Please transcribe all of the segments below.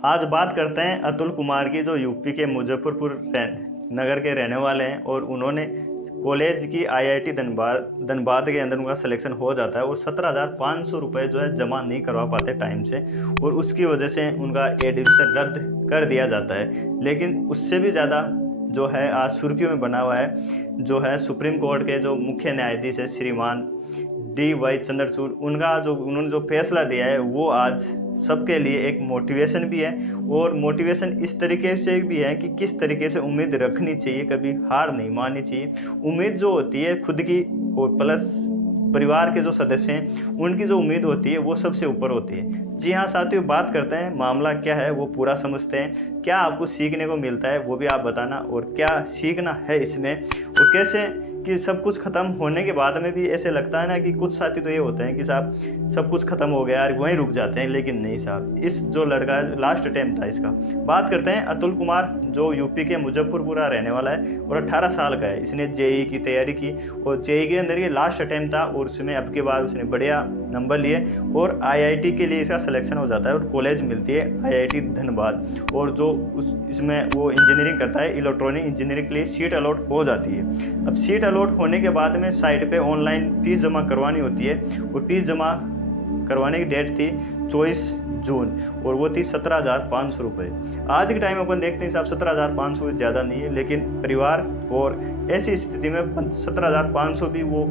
आज बात करते हैं अतुल कुमार की, जो यूपी के मुजफ्फरपुर नगर के रहने वाले हैं और उन्होंने कॉलेज की आईआईटी धनबाद के अंदर उनका सिलेक्शन हो जाता है और 17,500 रुपये जो है जमा नहीं करवा पाते टाइम से, और उसकी वजह से उनका एडमिशन रद्द कर दिया जाता है। लेकिन उससे भी ज़्यादा जो है आज सुर्खियों में बना हुआ है, जो है सुप्रीम कोर्ट के जो मुख्य न्यायाधीश है श्रीमान DY चंद्रचूड़, उन्होंने जो फैसला दिया है वो आज सबके लिए एक मोटिवेशन भी है। और मोटिवेशन इस तरीके से भी है कि किस तरीके से उम्मीद रखनी चाहिए, कभी हार नहीं माननी चाहिए। उम्मीद जो होती है खुद की और प्लस परिवार के जो सदस्य हैं उनकी जो उम्मीद होती है वो सबसे ऊपर होती है। जी हाँ साथियों, बात करते हैं मामला क्या है वो पूरा समझते हैं। क्या आपको सीखने को मिलता है वो भी आप बताना, और क्या सीखना है इसमें, और कैसे कि सब कुछ खत्म होने के बाद में भी ऐसे लगता है ना कि कुछ साथी तो ये होते हैं कि साहब सब कुछ खत्म हो गया यार, वहीं रुक जाते हैं। लेकिन नहीं साहब, इस जो लड़का है लास्ट अटेम्प्ट था इसका। बात करते हैं अतुल कुमार, जो यूपी के मुजफ्फरपुरा रहने वाला है और 18 साल का है। इसने जेई की तैयारी की और जेई के अंदर ये लास्ट अटेम्प्ट था और उसमें अब के बाद उसने बढ़िया नंबर लिए और आईआईटी के लिए इसका सिलेक्शन हो जाता है और कॉलेज मिलती है आईआईटी धनबाद। और जो इसमें वो इंजीनियरिंग करता है, इलेक्ट्रॉनिक इंजीनियरिंग के लिए सीट अलॉट हो जाती है। अब सीट अलॉट होने के बाद में साइट पे ऑनलाइन फीस जमा करवानी होती है और फीस जमा करवाने की डेट थी 24 जून और वो थी 17,500 रुपये। आज के टाइम अपन देखते हैं साहब 17,500 ज़्यादा नहीं है, लेकिन परिवार और ऐसी स्थिति में 17,500 भी वो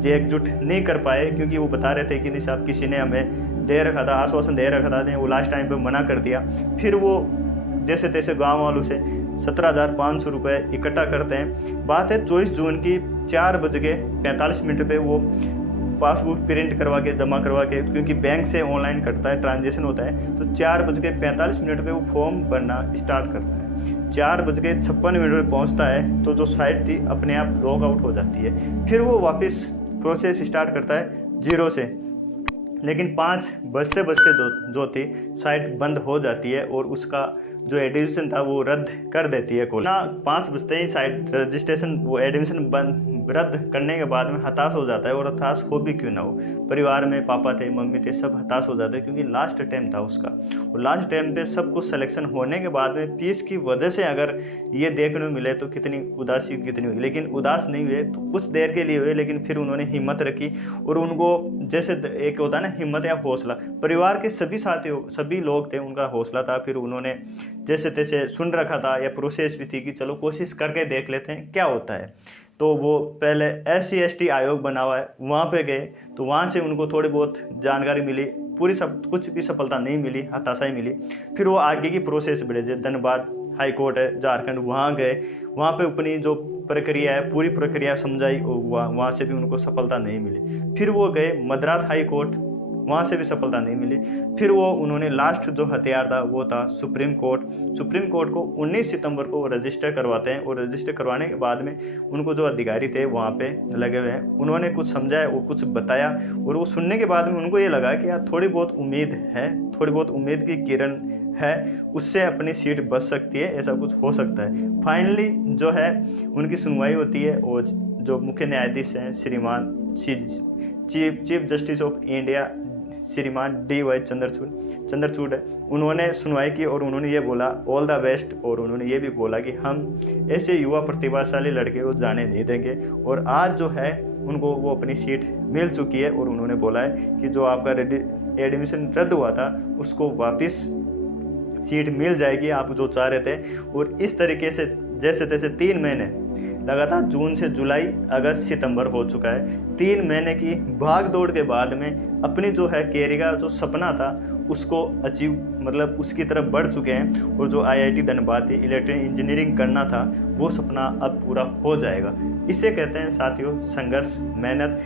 जो एकजुट नहीं कर पाए, क्योंकि वो बता रहे थे कि नहीं साहब किसी ने हमें दे रखा था, आश्वासन दे रखा था, वो लास्ट टाइम पे मना कर दिया। फिर वो जैसे तैसे गांव वालों से 17,500 रुपये इकट्ठा करते हैं। बात है 24 जून की 4:45 पे वो पासबुक प्रिंट करवा के जमा करवा के, क्योंकि बैंक से ऑनलाइन कटता है, ट्रांजेक्शन होता है, तो 4:45 पे वो फॉर्म भरना स्टार्ट करता है। 4:56 पे पहुंचता है तो जो साइट थी अपने आप लॉग आउट हो जाती है। फिर वो वापस प्रोसेस स्टार्ट करता है 0 से, लेकिन 5 बजते जो थी साइट बंद हो जाती है और उसका जो एडमिशन था वो रद्द कर देती है। ना 5 बजते ही साइट रजिस्ट्रेशन वो एडमिशन बंद रद्द करने के बाद में हताश हो जाता है, और हताश हो भी क्यों ना हो, परिवार में पापा थे, मम्मी थे, सब हताश हो जाते हैं, क्योंकि लास्ट अटेम्प्ट था उसका। और लास्ट अटेम्प्ट पे सब कुछ सिलेक्शन होने के बाद में फीस की वजह से अगर ये देखने को मिले तो कितनी उदासी कितनी हुई। लेकिन उदास नहीं हुए, तो कुछ देर के लिए हुए, लेकिन फिर उन्होंने हिम्मत रखी और उनको जैसे एक होता है ना हिम्मत या हौसला, परिवार के सभी साथी सभी लोग थे, उनका हौसला था। फिर उन्होंने जैसे तैसे सुन रखा था या प्रोसेस भी थी कि चलो कोशिश करके देख लेते हैं क्या होता है। तो वो पहले SC/ST आयोग बना हुआ है वहाँ पे गए, तो वहाँ से उनको थोड़ी बहुत जानकारी मिली, पूरी सब कुछ भी सफलता नहीं मिली, हताशा ही मिली। फिर वो आगे की प्रोसेस बढ़े, जैसे धनबाद हाई कोर्ट है झारखंड, वहाँ गए, वहाँ पे अपनी जो प्रक्रिया है पूरी प्रक्रिया समझाई और वहाँ से भी उनको सफलता नहीं मिली। फिर वो गए मद्रास हाई कोर्ट, वहाँ से भी सफलता नहीं मिली। फिर वो उन्होंने लास्ट जो हथियार था वो था सुप्रीम कोर्ट। सुप्रीम कोर्ट को 19 सितंबर को रजिस्टर करवाते हैं और रजिस्टर करवाने के बाद में उनको जो अधिकारी थे वहाँ पे लगे हुए हैं, उन्होंने कुछ समझाया, वो कुछ बताया, और वो सुनने के बाद में उनको ये लगा कि यार थोड़ी बहुत उम्मीद है, थोड़ी बहुत उम्मीद की किरण है, उससे अपनी सीट बच सकती है, ऐसा कुछ हो सकता है। फाइनली जो है उनकी सुनवाई होती है और जो मुख्य न्यायाधीश हैं श्रीमान चीफ जस्टिस ऑफ इंडिया श्रीमान DY चंद्रचूड़ है, उन्होंने सुनवाई की और उन्होंने ये बोला ऑल द बेस्ट, और उन्होंने ये भी बोला कि हम ऐसे युवा प्रतिभाशाली लड़के को जाने नहीं देंगे। और आज जो है उनको वो अपनी सीट मिल चुकी है और उन्होंने बोला है कि जो आपका एडमिशन रद्द हुआ था उसको वापस सीट मिल जाएगी, आप जो चाह रहे थे। और इस तरीके से जैसे तैसे 3 महीने लगातार जून से जुलाई अगस्त सितंबर हो चुका है, 3 महीने की भाग दौड़ के बाद में अपनी जो है कैरियर का जो सपना था उसको अचीव मतलब उसकी तरफ बढ़ चुके हैं। और जो IIT धनबाद इलेक्ट्रॉनिक इंजीनियरिंग करना था वो सपना अब पूरा हो जाएगा। इसे कहते हैं साथियों संघर्ष, मेहनत।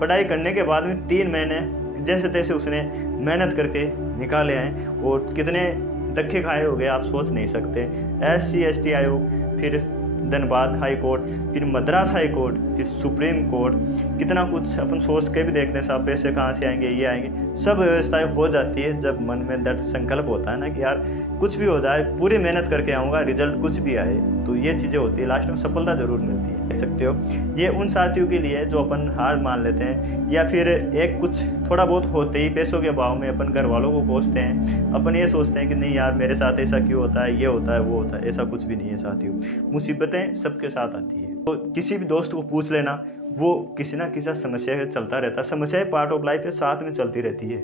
पढ़ाई करने के बाद में 3 महीने जैसे तैसे उसने मेहनत करके निकाले हैं और कितने धक्के खाए हो गए आप सोच नहीं सकते। SC/ST आयोग, फिर धनबाद हाई कोर्ट, फिर मद्रास हाई कोर्ट, फिर सुप्रीम कोर्ट, कितना कुछ अपन सोच के भी देखते हैं साहब पैसे कहाँ से आएंगे, ये आएंगे, सब व्यवस्थाएं हो जाती है जब मन में दृढ़ संकल्प होता है ना कि यार कुछ भी हो जाए पूरी मेहनत करके आऊँगा, रिजल्ट कुछ भी आए, तो ये चीज़ें होती है, लास्ट में सफलता जरूर मिलती है। देख सकते हो ये उन साथियों के लिए जो अपन हार मान लेते हैं या फिर एक कुछ थोड़ा बहुत होते ही पैसों के अभाव में अपन घर वालों को कोसते हैं, अपन ये सोचते हैं कि नहीं यार मेरे साथ ऐसा क्यों होता है, ये होता है वो होता है। ऐसा कुछ भी नहीं है साथियों, मुसीबतें सबके साथ आती है। तो किसी भी दोस्त को पूछ लेना, वो किसी ना किसी समस्या से चलता रहता है। समस्याएं पार्ट ऑफ लाइफ है, साथ में चलती रहती है,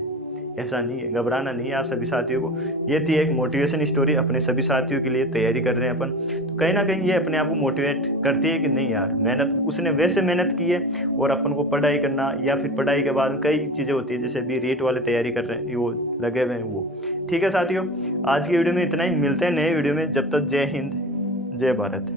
ऐसा नहीं है। घबराना नहीं है आप सभी साथियों को। ये थी एक मोटिवेशन स्टोरी अपने सभी साथियों के लिए, तैयारी कर रहे हैं अपन, तो कहीं ना कहीं ये अपने आप को मोटिवेट करती है कि नहीं यार मेहनत, उसने वैसे मेहनत की है और अपन को पढ़ाई करना, या फिर पढ़ाई के बाद कई चीज़ें होती है, जैसे अभी रीट वाले तैयारी कर रहे हैं, वो लगे हुए हैं वो। ठीक है साथियों, आज की वीडियो में इतना ही, मिलते हैं नए वीडियो में, जब तक जय हिंद जय भारत।